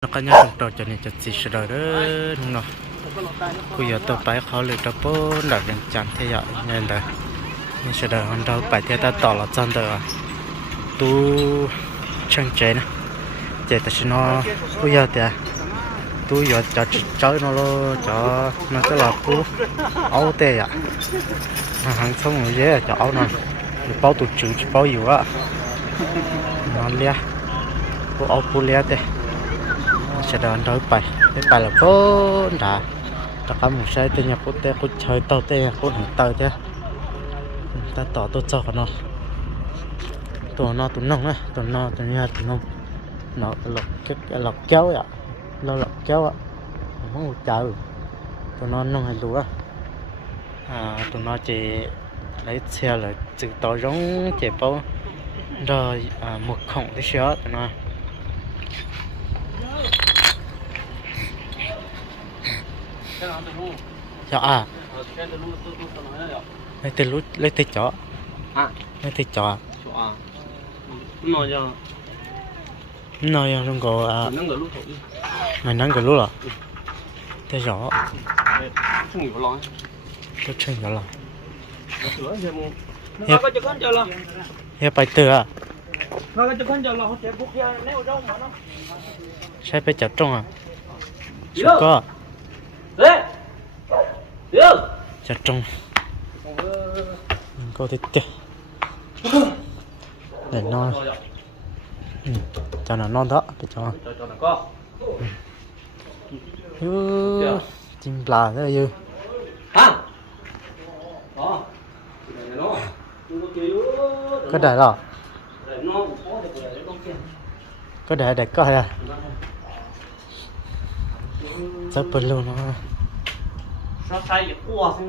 แล้วก็ยังตัวจะนี่จะสิชระเด้อน้องเนาะคุยต่อไปเขาเลยตะปุ๊บหลักยังจันเทียเนี่ยเลยนี่ชระมันเราไปเทียตต่อละจันเด้อตู้ช่างใจนะเจตชินอคุยเตียตู้ยอจะเจ้านอลจ้ะมันจะหลับกูเอาเตะอาหารสมุยเยอะจะเอาหน่อยเป้าตุ่จืดเป้าอยู่อะนอนเลียกูเอากูเลียเตะ sẽ đón đối bài cái bài là vô đã đã có một sai tên nhà quốc tế cô chơi tàu tên nhà quốc hình tàu chứ. Ta tỏ tôi cho nó. Tụi nó tụi nông á tụi nó tụi nhà tụi nông nó lọc cái lọc kéo ạ nó lọc kéo ạ không có chờ tụi nó nông hay lúa. À tụi nó chỉ lấy xe là từ tàu giống chỉ bao rồi à, một khổng tí xíu tụi nó. Chó à. Lấy tên lút lấy tên chó. À. lấy tên chó à? Nó giờ nói rằng trong cổ à. Nó người lúc thôi mày nắng cái lút à? Tên chó. Không hiểu lo tôi chó nó có cho con cho lo hiệp bài từ à? Có cho cho sẽ bài chó trong à? Đâu? có chó trong. Có thể tiêu để nó ừ. cho nó non đó để cho. Ư, chim là thế dư hả đó. Nó. Có để là nó sai gì cua xin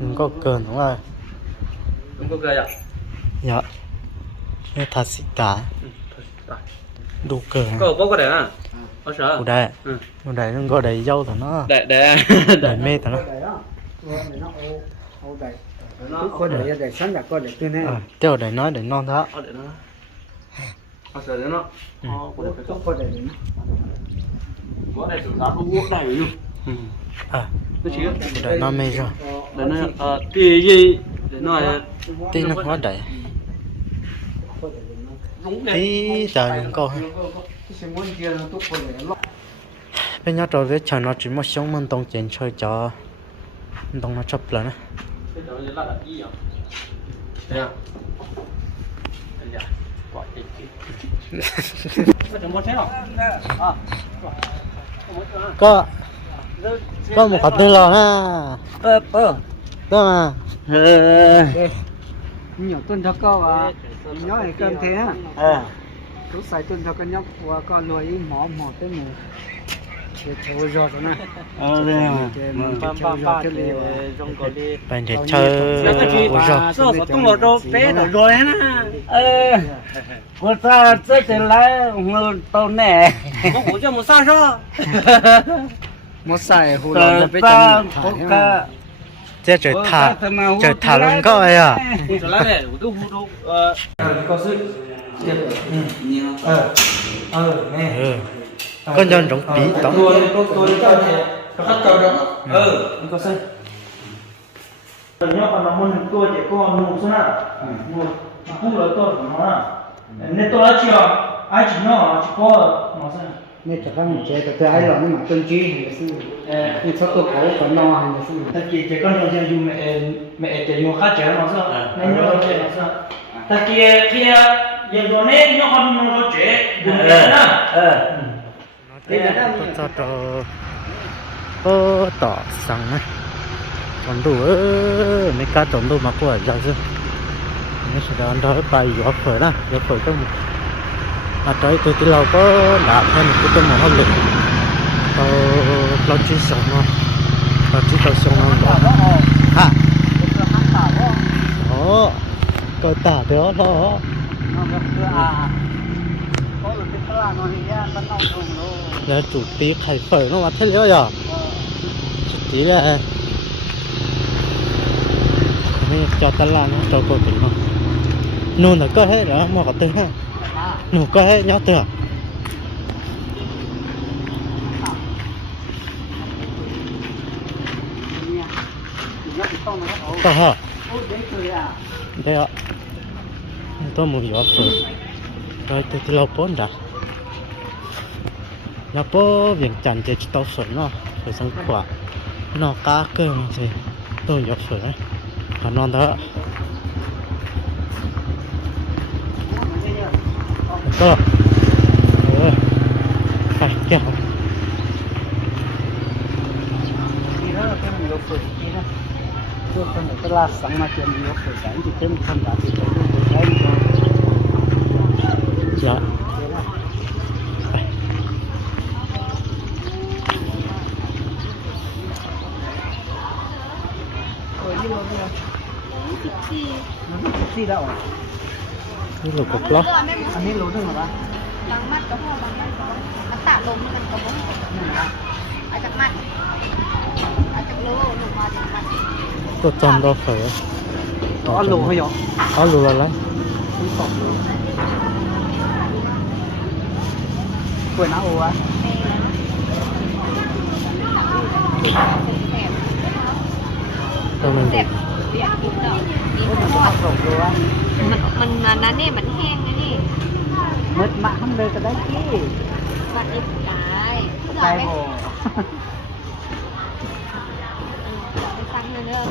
มันก็เกินว่า đúng có gây à เยอะเนทัสสิกา ừ thôi rồi ดูเกิน có có có để à có กู sợ ได้ ừ กูได้นึงก็ได้เย้าแต่เนาะ để để ได้เมตแต่เนาะ Đấy đó. Ủa, mày nó ô, ô đầy. Cứ coi đầy ra đầy sẵn là coi đầy tư này. เออเจ้าได้น้อยได้น้องเถอะ có để nó có sợ để nó Ừ. có để Cứ phải coi đầy nó. có để tụi nó cũng uống đầy luôn à Nó đầy non mê rồi. Để nó, ờ, tì gì? Để nó tí nó để nó. Đúng đẹp tí giờ nó có để nó. bên nhau rồi với chờ nó chỉ một sống mình tông chén chơi cho tông nó là đặt gì à à à Có có có một hộp tư lò ha. Ờ, ờ. Đó mà. Nhiều tuần cho câu à. Nhớ thì cân thế á. Ờ. Cứ xài tuần cho con nhóc của con lùi mỏ mỏ mù. Nè. Ờ, đây à Để Vâng. cái liều à. bạn để chơi rồi á Ờ. Của ta trở lại ngư tàu nè. Của cho một sao sao Một xài hồ lò là phải cả ha. chơi trời thả trời thả luôn có ai à? tôi đâu Ờ. Có sự. Tiếp. Ờ. Ờ nè ừ. Con dân trong bí tóm. Tôi tôi tôi cho cầu đó. Ừ. Có xây nhớ còn là môn tôi chỉ có nụ số nào. Nụ cũng là tôi của nó à. Nên tôi đã chưa ai chỉ nó chỉ có nó sao Nên cho các mình chơi từ ai rồi nhưng mà tuần chi thì sư. Thì sao tôi có có no hay là sư. ta chỉ chỉ có nhiều chuyện dùng mẹ mẹ chỉ dùng khác chế nó sao nên nhớ chế nó sao ta kia kia giờ rồi nên nhớ con nó chế dùng mẹ nó ờ tôi cho cho có tỏ sang á còn đủ ơ mấy cá tổn đủ mà của giờ chứ nó sẽ đón đó bài gió phở đó gió phở trong mà tới từ từ lâu có đã thêm cái tâm một hơn lực ờ lo chỉ sống nó. Lo chỉ tao sống đó ha đó. Cơ tả đó đó là chủ tí khai phở nó mà thế nữa rồi chủ tí là cho ta làm cho cô tỉnh không nôn là có hết đó mà có tư ha nụ cái nhỏ tựa à hả? Đây ạ. Tôi muốn gió phơi rồi tôi thì lâu bốn đã. Là bố viện chẳng chế tàu sửa nó phải sang quả. Nó cá cơm thì tôi gió phơi đấy. Hà non đó sáng mà chuyện yêu phật sáng thì thêm tham gia thì tôi cũng thấy rồi. Dạ. Thế là rồi đi rồi หนูกกล้ออันนี้รู้ด้วยเหรอวะบางมัดกับพวบางมัดก็มันตาลมมันกับพวอาจากมัดอาจากรู้หนูมาจากมัดก็จำเราเขยอ๋อรู้เหยอกอ๋อรู้แล้วละกวยน้าโอ้ะก็มันเด็กเด็กกินดอกกินดอก มันมันมันนั้นนี่มันแห้งนะนี่มืดมะทำเลยก็ได้ที่มันอีกตายใช่โบไปฟังเลยเด้อ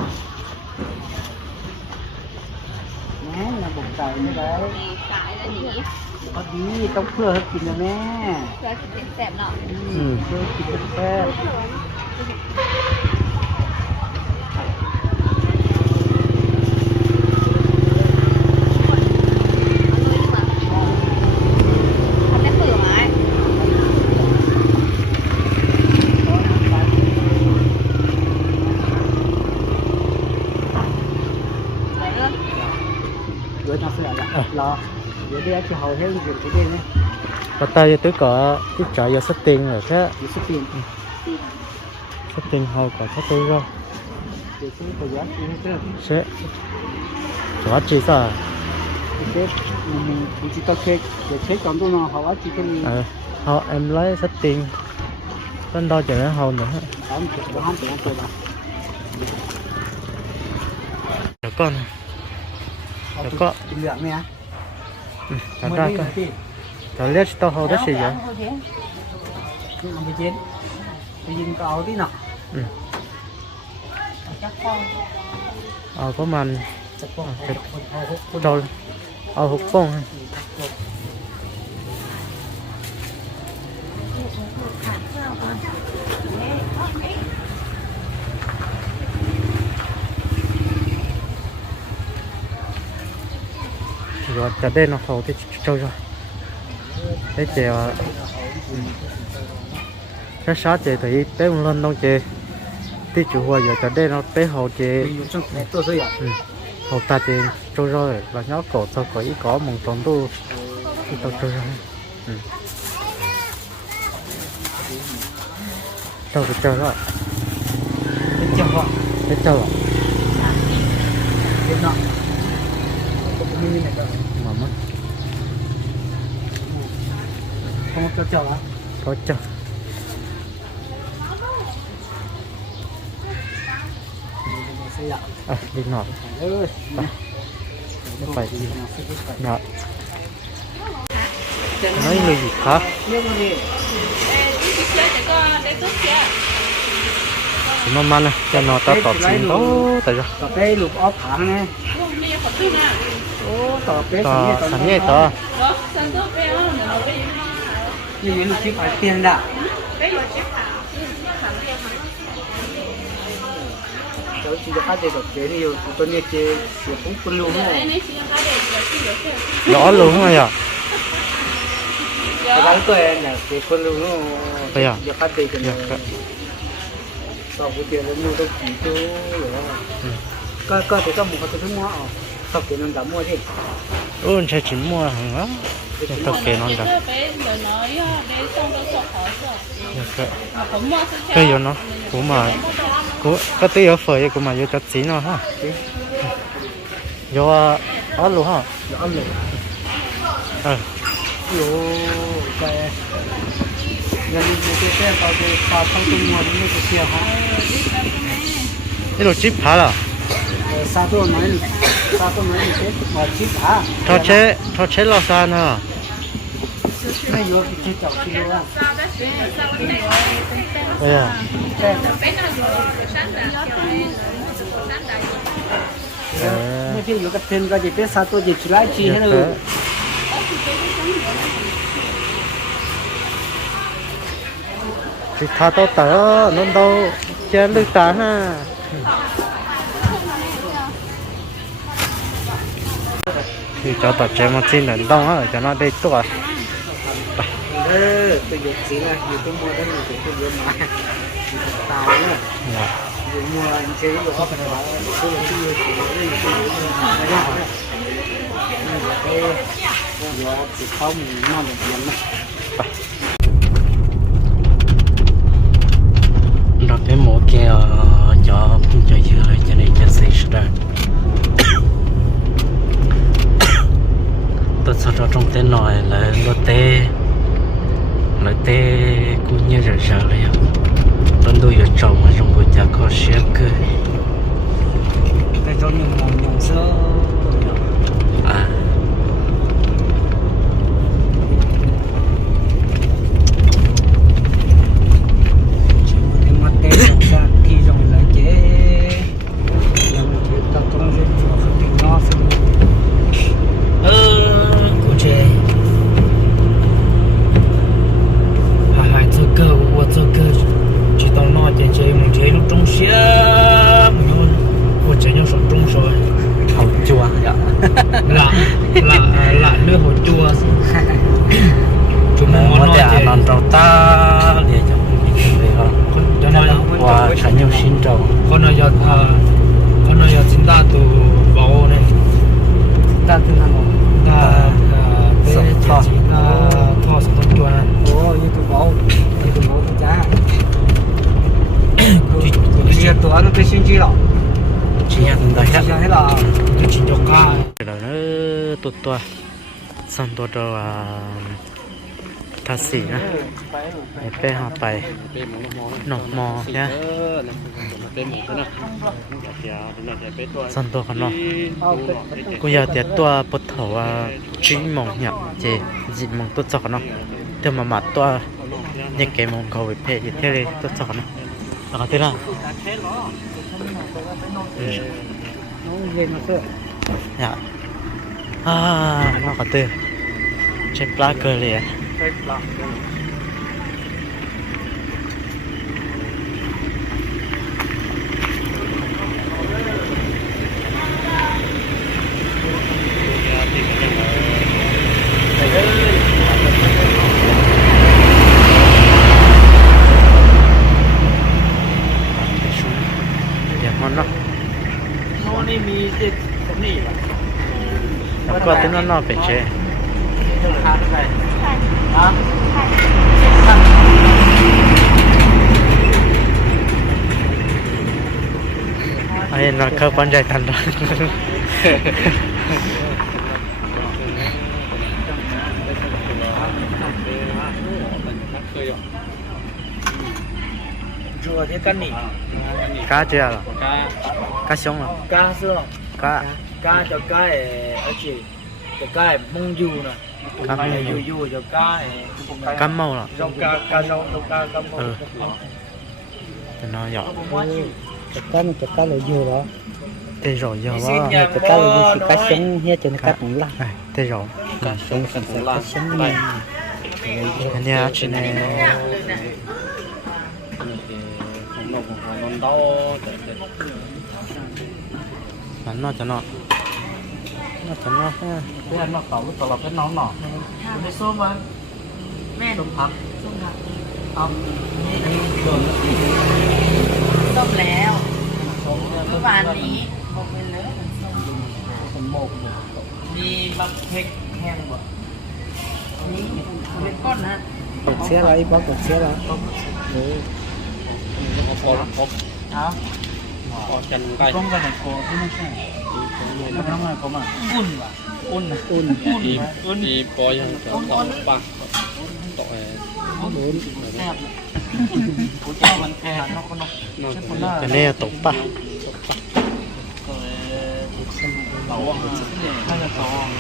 แม่นะบุกใจไม่ได้นี่กายแล้วหนีพอดีต้องเพื่อให้กินนะแม่เพื่อสิเป็นแสบเนาะอืมเพื่อกินเป็นแซ่บ giờ chỉ hầu hết và ta tới có tiếp trợ giờ sách tiền rồi thế. Sách tiền sắp tiền hồi có sắp tiền rồi sẽ chó chỉ sao à? ờ, chỉ tao chết để chết còn tôi nó họ chỉ cái họ em lấy sách tiền tên đo chờ nó hầu nữa. Được con được con lượng nè ตาตาตาตาเล็กตัวเขาได้สิยังไปเจ็ไปยิงก็เอาที่หนักเอาประมาณเอาเอาหกป้อง rồi trở đây nó sầu thì trâu rồi thế chị cái à. sáu chị thì té một lần đông chị tí chủ hoa giờ trở đây nó té hậu chị hậu ta chị trâu rồi và nhóc cổ tao có ý có một tròn tu tao trâu rồi. Ừ. Tao phải chờ rồi thế chờ rồi thế chờ rồi thế nào 我们也没干。 ของเจ้าอะเขาเจ้าเสียอะดีหนอยเอไปนะน้อยเลยอีกครับเรื่องอะไรมานมันนะจะนอนตาตอบสิโอ้แต่ก็ตอบได้ลูกออฟผางไงโอ้ตอบได้สัญญาต่อสัญญาต่อ 你们去把电的。cháu chỉ hát để gặp chế này rồi tôi nghe chế cũng quân luôn đó luôn rồi à cái tuổi em là chế quân luôn rồi giờ hát để cái sau cái tiền nó mua đâu chỉ chỗ rồi có có thể trong một cái thứ mua à cái nó đã mua đi. Ôn sẽ chỉ mua hàng á để tao kể nó đã cái gì nó cũng mà cũng có tí ở phơi cũng mà vô cho chỉ nó ha. Vô ở luôn ha. Nó ăn rồi ờ Yo, cái nhà đi cái cái bao cái bao trong tung mua nó cái xe hả? cái đồ chip phá là? sa tô nói sa tô nói thế mà chít à ทอเชทอเชลอซานเนาะ ไม่อยู่ที่จับกิโลอ่ะ เอ้ย แต่ เออ ไม่ใช่อยู่กับเทนก็จะเป็นซาตัวจะชิลายชีให้เลย thì thà tao tớ nó đâu chơi lư tá ha thì cho tao chơi một xin lần đông á cho nó đây tuổi เออตัวอยู่สีละอยู่ตัวมัวได้อยู่ตัวเยอะมาตายเลย Dạ. อยู่มัวเฉย ตัวตัวสันตัวตัวทัศสีนะไอ้เป้หาไปหนอกมอเนี่ยสันตัวกันเนาะกูอยากเดียตัวปดเถว่าจีมองเนี่ยเจจีมองตัวจอกเนาะเดี๋ยวมามัตัวเนี่ยแกมองเขาไปเพ่ยิ่งเท่เลยตัวจอกเนาะแล้วก็เท่านั้นเนี่ย อ่าน่าขอตื่นเช็นปลาเกลียใช่ปลาเดี๋ยวมันเนาะเขานี่มีเจ็ดคนนี่ có tính nó nó phải chê. Ai nó cơ quan giải thành đó cá chưa? Cá. Cá sống rồi cá. Xưa cá cá cho cá ở chị mông dù nè. Mông dù dù cho cá cá màu là rau cá cá rau rau cá cá màu cho nó nhỏ cho cá mình cho cá là đó. Thế rồi giờ đó cho cá là dù cá sống hết trên cá cũng là thế rồi cá sống cá sống này anh nhà chị này. Nó nó nó ฝันนอกจะนอกนอกจะนอกแค่เพื่อนนอกต่อตลอดเพื่อนน้องหนอกไม่ส้มมัแม่ส้มพักส้มพักเอส้มแล้วเมื่อวานนี้บอกไปเลยสมผมบอกมีบักเพ็กแห้งบ่นี่เป็นก้อนนะเปิดเสียอะไรบ้างเปิดเชื้อะไรเออพอพอเอา 전건ใ에거 생각 해. 건강에 거 만. 운 와. 운. 운. 운. อุ่นว่ะอุ่นอุ่นอี๋อี๋ปอยังต่อต่อปะต่อแอร์ 운. 고기가 많 다. 넣고มั.นอกจนกนี้จะแน่ตกปะ เต่า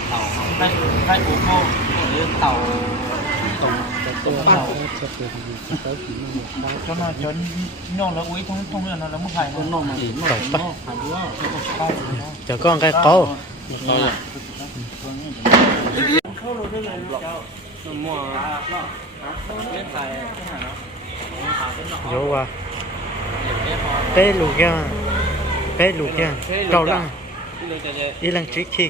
เต่าได้ได้โอโก้หรือเต่า hai bộ cô cho tôi thì tới thì nó cho nó cho nhau là uống thông thông là nó là mức hai nó mà nó nó phải đúng không con cái câu vô qua. Bé lù kia. Bé lù kia. Câu lăng cái lưỡi chạy ý lăng trước khi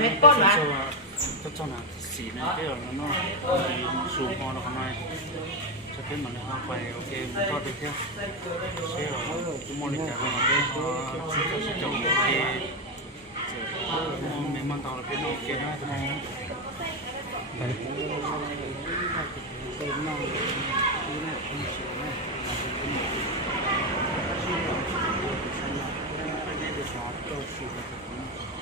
เม็ดก้นวะก็เจ้าหน้าสีในเที่ยวแล้วเนาะสูงพอเราขนาดจะเป็นเหมือนในห้องไฟโอเคมันก็ไปเที่ยวเชี่ยวทุกโมนิกาเราเด้พอจบโอเคเมมันต่อเราเป็นโอเคได้ทุกโม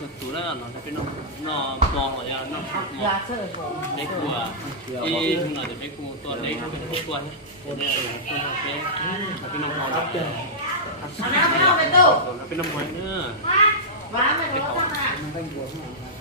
สตูแล้วเราจะไปน้องนอนมองหอยนอนมองในครัวที่เราจะไปครัวตัวเล็กเป็นตัวนี่ยตัวนี่ตัวเป็นน้ำมันมาแล้วไปเอาเป็นตู้เป็นน้ำมันเนี่ยว้ามันร้อนมากันเป็นหัวของมัน